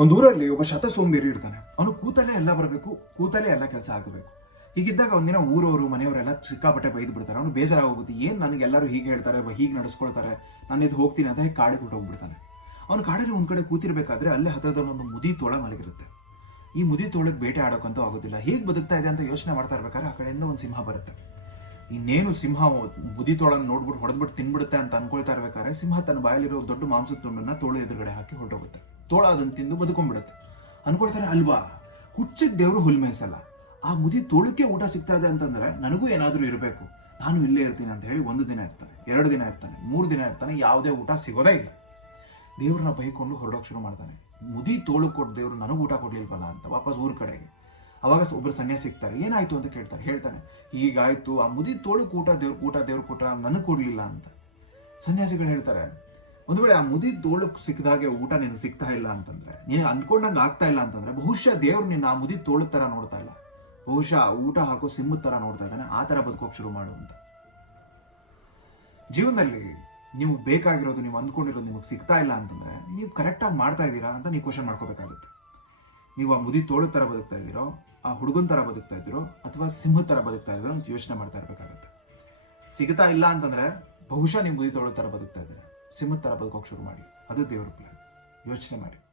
ಒಂದು ಊರಲ್ಲಿ ಒಬ್ಬ ಶತ ಸೋಂಬೇರಿ ಇರ್ತಾನೆ. ಅವನು ಕೂತಲೇ ಎಲ್ಲ ಬರಬೇಕು, ಕೂತಲ್ಲೇ ಎಲ್ಲ ಕೆಲಸ ಆಗಬೇಕು. ಹೀಗಿದ್ದಾಗ ಒಂದಿನ ಊರವರು, ಮನೆಯವರೆಲ್ಲ ಸಿಕ್ಕಾಪಟ್ಟೆ ಬೈದು ಬಿಡ್ತಾರೆ. ಅವನು ಬೇಜಾರಾಗೋಗುತ್ತೆ ಏನ್ ನನಗೆ ಎಲ್ಲರೂ ಹೀಗೆ ಹೇಳ್ತಾರೆ ಹೀಗೆ ನಡೆಸ್ಕೊಳ್ತಾರೆ? ನಾನು ಇದು ಹೋಗ್ತೀನಿ ಅಂತ ಹೇಗೆ ಕಾಡಿಗೆ ಹೋಗ್ಬಿಡ್ತಾನೆ. ಅವನು ಕಾಡಲ್ಲಿ ಒಂದು ಕಡೆ ಕೂತಿರ್ಬೇಕಾದ್ರೆ ಅಲ್ಲೇ ಹತ್ರದಲ್ಲಿ ಒಂದು ಮುದಿ ತೋಳ ಮಲಗಿರುತ್ತೆ. ಈ ಮುದಿ ತೋಳಕ್ಕೆ ಬೇಟೆ ಆಡೋಕ್ಕಂತೂ ಆಗೋದಿಲ್ಲ. ಹೇಗೆ ಬದುಕ್ತಾ ಇದೆ ಅಂತ ಯೋಚನೆ ಮಾಡ್ತಾ ಇರ್ಬೇಕಾದ್ರೆ ಆ ಕಡೆಯಿಂದ ಒಂದು ಸಿಂಹ ಬರುತ್ತೆ. ಇನ್ನೇನು ಸಿಂಹ ಮುದಿ ತೋಳನ್ನು ನೋಡ್ಬಿಟ್ಟು ಹೊಡೆದ್ಬಿಟ್ಟು ತಿನ್ಬಿಡುತ್ತೆ ಅಂತ ಅನ್ಕೊಳ್ತಾ ಇರ್ಬೇಕಾದ್ರೆ ಸಿಂಹ ತನ್ನ ಬಾಯಲ್ಲಿರೋ ದೊಡ್ಡ ಮಾಂಸದ ತುಂಡನ್ನ ತೋಳು ಎದುರುಗಡೆ ಹಾಕಿ ಹೊರಟೋಗುತ್ತೆ. ತೋಳ ಅದನ್ನು ತಿಂದು ಬದುಕೊಂಡ್ಬಿಡುತ್ತೆ. ಅನ್ಕೊಳ್ತಾರೆ, ಅಲ್ವಾ? ಹುಚ್ಚಿದ ದೇವರು ಹುಲ್ ಮೇಯಿಸಲ್ಲ. ಆ ಮುದಿ ತೋಳಕ್ಕೆ ಊಟ ಸಿಗ್ತಾ ಇದೆ ಅಂತಂದ್ರೆ ನನಗೂ ಏನಾದರೂ ಇರಬೇಕು. ನಾನು ಇಲ್ಲೇ ಇರ್ತೀನಿ ಅಂತ ಹೇಳಿ ಒಂದು ದಿನ ಇರ್ತಾನೆ, ಎರಡು ದಿನ ಇರ್ತಾನೆ, ಮೂರು ದಿನ ಇರ್ತಾನೆ, ಯಾವುದೇ ಊಟ ಸಿಗೋದೇ ಇಲ್ಲ. ದೇವ್ರನ್ನ ಬೈಕೊಂಡು ಹೊರಡೋಕೆ ಶುರು ಮಾಡ್ತಾನೆ. ಮುದಿ ತೋಳು ಕೊಟ್ಟು ದೇವ್ರು ನನಗೂ ಊಟ ಕೊಡ್ಲಿಲ್ವಲ್ಲ ಅಂತ ವಾಪಸ್ ಊರ ಕಡೆಗೆ. ಅವಾಗ ಒಬ್ಬರು ಸನ್ಯಾಸಿ ಸಿಗ್ತಾರೆ ಏನಾಯ್ತು? ಅಂತ ಕೇಳ್ತಾರೆ, ಹೇಳ್ತಾನೆ, ಹೀಗಾಯ್ತು, ಆ ಮುದಿ ತೋಳು ಊಟ ದೇವ್ರ ಊಟ ದೇವ್ರ ಕೊಟ್ಟ ನನಗೆ ಕೊಡಲಿಲ್ಲ ಅಂತ. ಸನ್ಯಾಸಿಗಳು ಹೇಳ್ತಾರೆ ಒಂದು ವೇಳೆ ಆ ಮುದಿ ತೋಳು ಸಿಕ್ಕಿದಾಗೆ ಊಟ ನಿನಗೆ ಸಿಗ್ತಾ ಇಲ್ಲ ಅಂತಂದ್ರೆ, ನೀನು ಅನ್ಕೊಂಡಂಗೆ ಆಗ್ತಾ ಇಲ್ಲ ಅಂತಂದ್ರೆ, ಬಹುಶಃ ದೇವ್ರು ನಿನ್ನ ಆ ಮುದಿ ತೋಳು ತರ ನೋಡ್ತಾ ಇಲ್ಲ. ಬಹುಶಃ ಊಟ ಹಾಕೋ ಸಿಂಹದ ತರ ನೋಡ್ತಾ ಇದ್ದಾನೆ, ಆ ತರ ಬದುಕೋಕ್ ಶುರು ಮಾಡು ಅಂತ. ಜೀವನದಲ್ಲಿ ನೀವು ಬೇಕಾಗಿರೋದು, ನೀವು ಅಂದ್ಕೊಂಡಿರೋದು ನಿಮಗೆ ಸಿಗ್ತಾ ಇಲ್ಲ ಅಂತಂದ್ರೆ, ನೀವು ಕರೆಕ್ಟಾಗಿ ಮಾಡ್ತಾ ಇದ್ದೀರಾ ಅಂತ ನೀವು ಕ್ವಶನ್ ಮಾಡ್ಕೋಬೇಕಾಗುತ್ತೆ. ನೀವು ಆ ಮುದಿ ತೋಳು ತರ ಬದುಕ್ತಾ ಇದ್ದೀರೋ, ಆ ಹುಡುಗನ ತರ ಬದುಕ್ತಾ ಇದ್ದೀರೋ, ಅಥವಾ ಸಿಂಹದ ತರ ಬದುಕ್ತಾ ಇದ್ದೀರೋ ಅಂತ ಯೋಚನೆ ಮಾಡ್ತಾ ಇರಬೇಕಾಗುತ್ತೆ. ಸಿಗ್ತಾ ಇಲ್ಲ ಅಂತಂದ್ರೆ, ಬಹುಶಃ ನೀವು ಮುದಿ ತೋಳು ತರ ಬದುಕ್ತಾ ಇದ್ದೀರಾ. ಸಿಂಹದ ಥರ ಬದುಕೋಕೆ ಶುರು ಮಾಡಿ. ಅದು ದೇವ್ರ ಪ್ಲಾನ್ ಯೋಚನೆ ಮಾಡಿ.